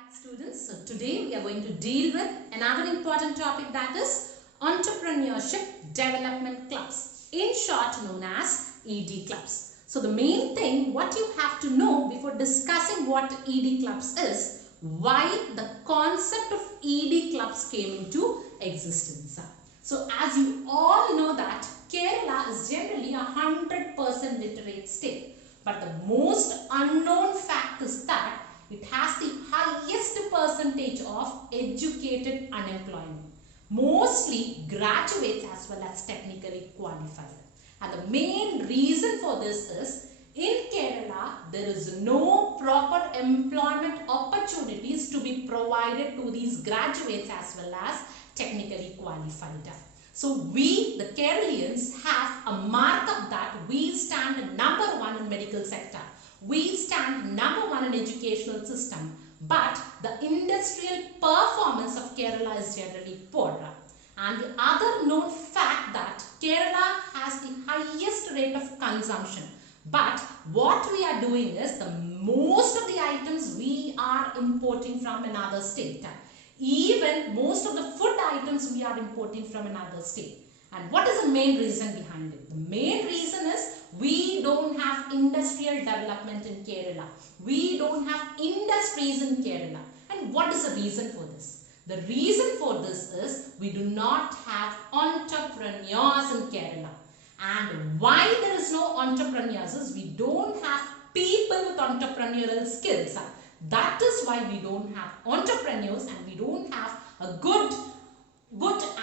back, students. So today we are going to deal with another important topic, that is Entrepreneurship Development Clubs, in short known as ED Clubs. So the main thing what you have to know before discussing what ED Clubs is, why the concept of ED Clubs came into existence. So as you all know that Kerala is generally 100% literate state, but the most unknown fact is that it has the highest percentage of educated unemployment, mostly graduates as well as technically qualified. And the main reason for this is, in Kerala, there is no proper employment opportunities to be provided to these graduates as well as technically qualified. So we, the Keralians, have a markup that we stand number one in medical sector. We stand number one in educational system, but the industrial performance of Kerala is generally poor. And the other known fact that Kerala has the highest rate of consumption. But what we are doing is, the most of the items we are importing from another state. Even most of the food items we are importing from another state. And what is the main reason behind it? The main reason is we don't have industrial development in Kerala. We don't have industries in Kerala. And what is the reason for this? The reason for this is we do not have entrepreneurs in Kerala. And why there is no entrepreneurs is we don't have people with entrepreneurial skills. That is why we don't have entrepreneurs and we don't have a good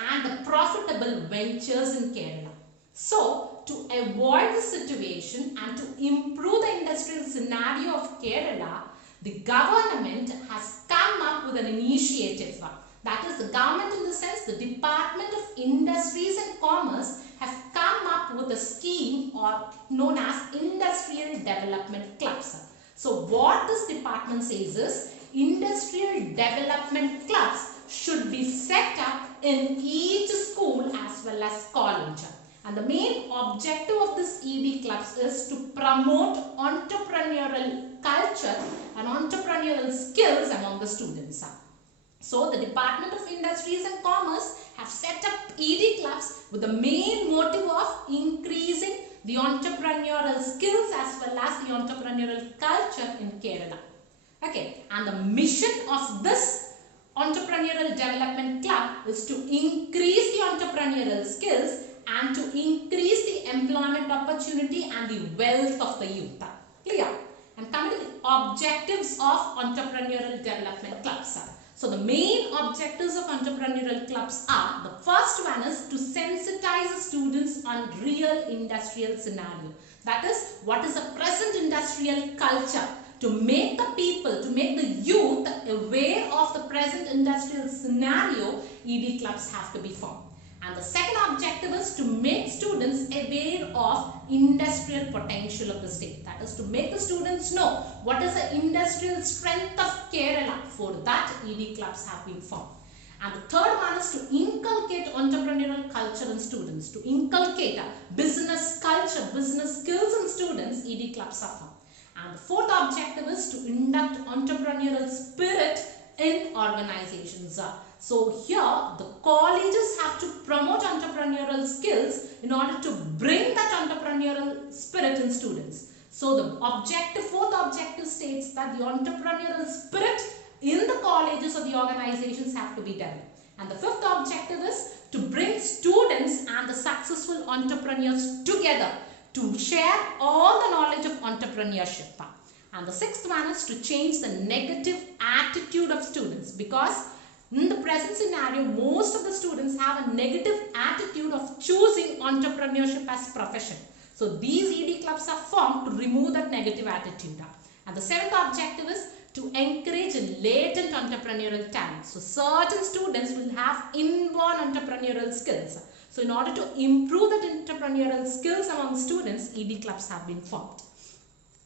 and profitable ventures in Kerala. So, to avoid the situation and to improve the industrial scenario of Kerala, the government has come up with an initiative. That is, the government, in the sense, the Department of Industries and Commerce have come up with a scheme or known as Industrial Development Clubs. So what this department says is, industrial development clubs should be set up in each school as well as college. And the main objective of this ED clubs is to promote entrepreneurial culture and entrepreneurial skills among the students. So the Department of Industries and Commerce have set up ED clubs with the main motive of increasing the entrepreneurial skills as well as the entrepreneurial culture in Kerala. Okay, and the mission of this entrepreneurial development club is to increase the entrepreneurial skills and to increase the employment opportunity and the wealth of the youth. Clear? And coming to the objectives of entrepreneurial development clubs. So the main objectives of entrepreneurial clubs are, the first one is to sensitize the students on real industrial scenario. That is, what is the present industrial culture? To make the people, to make the youth aware of the present industrial scenario, ED clubs have to be formed. And the second objective is to make students aware of industrial potential of the state. That is, to make the students know what is the industrial strength of Kerala. For that, ED clubs have been formed. And the third one is to inculcate entrepreneurial culture in students. To inculcate a business culture, business skills in students, ED clubs are formed. And the fourth objective is to induct entrepreneurial spirit in organizations. So here the colleges have to promote entrepreneurial skills in order to bring that entrepreneurial spirit in students. So the fourth objective states that the entrepreneurial spirit in the colleges or the organizations have to be developed. And the fifth objective is to bring students and the successful entrepreneurs together to share all the knowledge of entrepreneurship. And the sixth one is to change the negative attitude of students, because in the present scenario, most of the students have a negative attitude of choosing entrepreneurship as profession. So these ED clubs are formed to remove that negative attitude. And the seventh objective is to encourage latent entrepreneurial talent. So certain students will have inborn entrepreneurial skills. So in order to improve that entrepreneurial skills among students, ED clubs have been formed.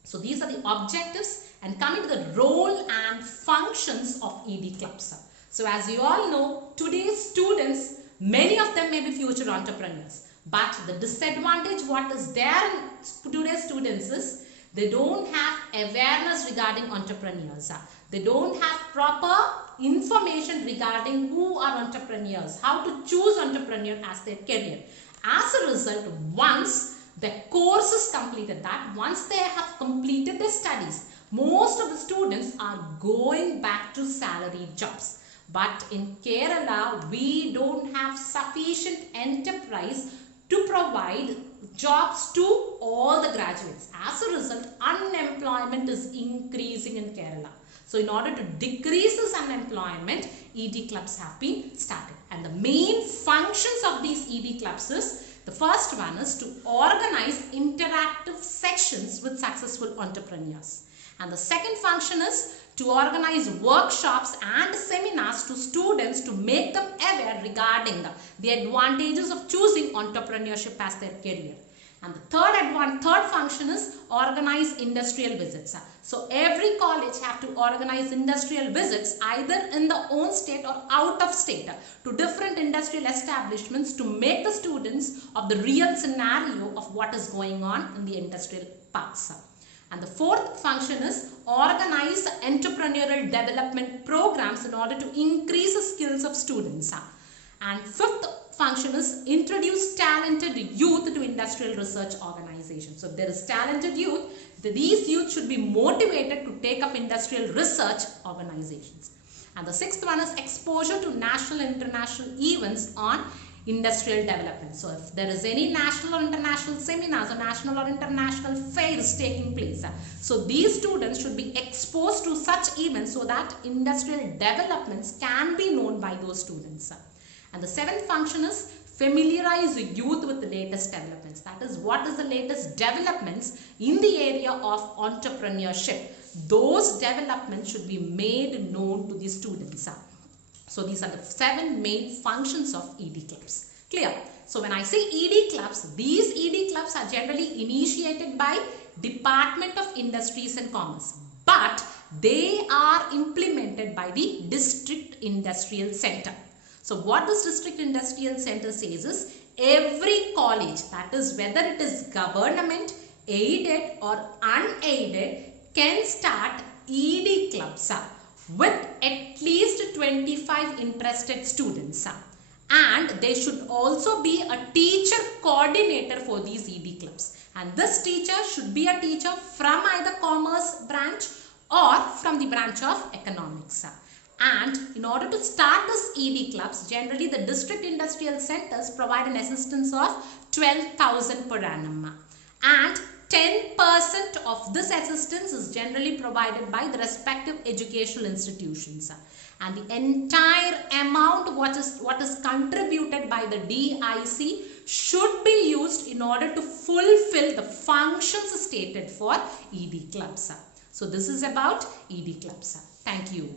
So these are the objectives, and coming to the role and functions of ED clubs. So as you all know, today's students, many of them may be future entrepreneurs. But the disadvantage what is there in today's students is They don't have awareness regarding entrepreneurs. They don't have proper information regarding who are entrepreneurs, how to choose entrepreneur as their career. As a result, once the course is completed, once they have completed their studies, most of the students are going back to salaried jobs. But in Kerala, we don't have sufficient enterprise to provide jobs to all the graduates. As a result, unemployment is increasing in Kerala. So in order to decrease this unemployment, ED clubs have been started. And the main functions of these ED clubs is, the first one is to organize interactive sessions with successful entrepreneurs. And the second function is to organize workshops and seminars to students to make them aware regarding the advantages of choosing entrepreneurship as their career. And the third function is organize industrial visits. So every college have to organize industrial visits either in the own state or out of state to different industrial establishments to make the students of the real scenario of what is going on in the industrial parks. And the fourth function is organize entrepreneurial development programs in order to increase the skills of students. And fifth function is introduce talented youth to industrial research organizations. So if there is talented youth, these youth should be motivated to take up industrial research organizations. And the sixth one is exposure to national and international events on industrial development. So if there is any national or international seminars or national or international fairs taking place, so these students should be exposed to such events so that industrial developments can be known by those students. And the seventh function is familiarize youth with the latest developments. That is, what is the latest developments in the area of entrepreneurship. Those developments should be made known to the students. So these are the 7 main functions of ED clubs. Clear? So when I say ED clubs, these ED clubs are generally initiated by Department of Industries and Commerce, but they are implemented by the District Industrial Center. So what this District Industrial Center says is, every college, that is whether it is government, aided or unaided, can start ED clubs with at least 25 interested students. And there should also be a teacher coordinator for these ED clubs. And this teacher should be a teacher from either commerce branch or from the branch of economics. And in order to start this ED clubs, generally the district industrial centers provide an assistance of 12,000 per annum. And 10% of this assistance is generally provided by the respective educational institutions. And the entire amount what is contributed by the DIC should be used in order to fulfill the functions stated for ED clubs. So this is about ED clubs. Thank you.